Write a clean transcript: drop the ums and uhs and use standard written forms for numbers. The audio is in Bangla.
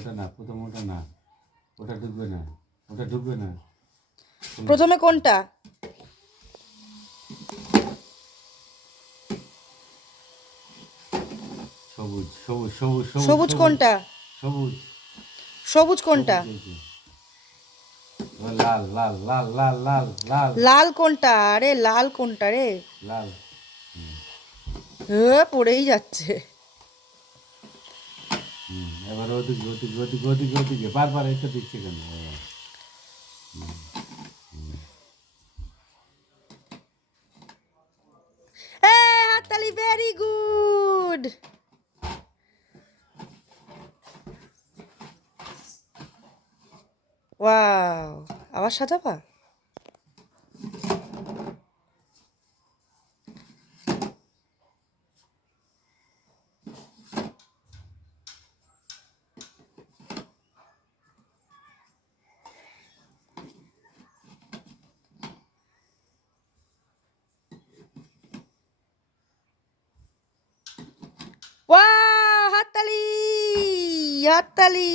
ওটা না, প্রথম ওটা না, ওটা ঢুকবে না, ওটা ঢুকবে না। প্রথমে কোনটা? সবুজ সবুজ সবুজ সবুজ সবুজ কোনটা? সবুজ সবুজ কোনটা? লাল লাল লাল লাল লাল লাল লাল কোনটা? আরে লাল কোনটা রে? লাল। পড়েই যাচ্ছে। এবার ওদিকে ওদিকে ওদিকে ওদিকে ওদিকে বারবার এটা দিচ্ছে কেন? হাততালি, ভেরি গুড। ওয়াও, আবার সাজাবা? ওয়াও, হাততালি হাততালি।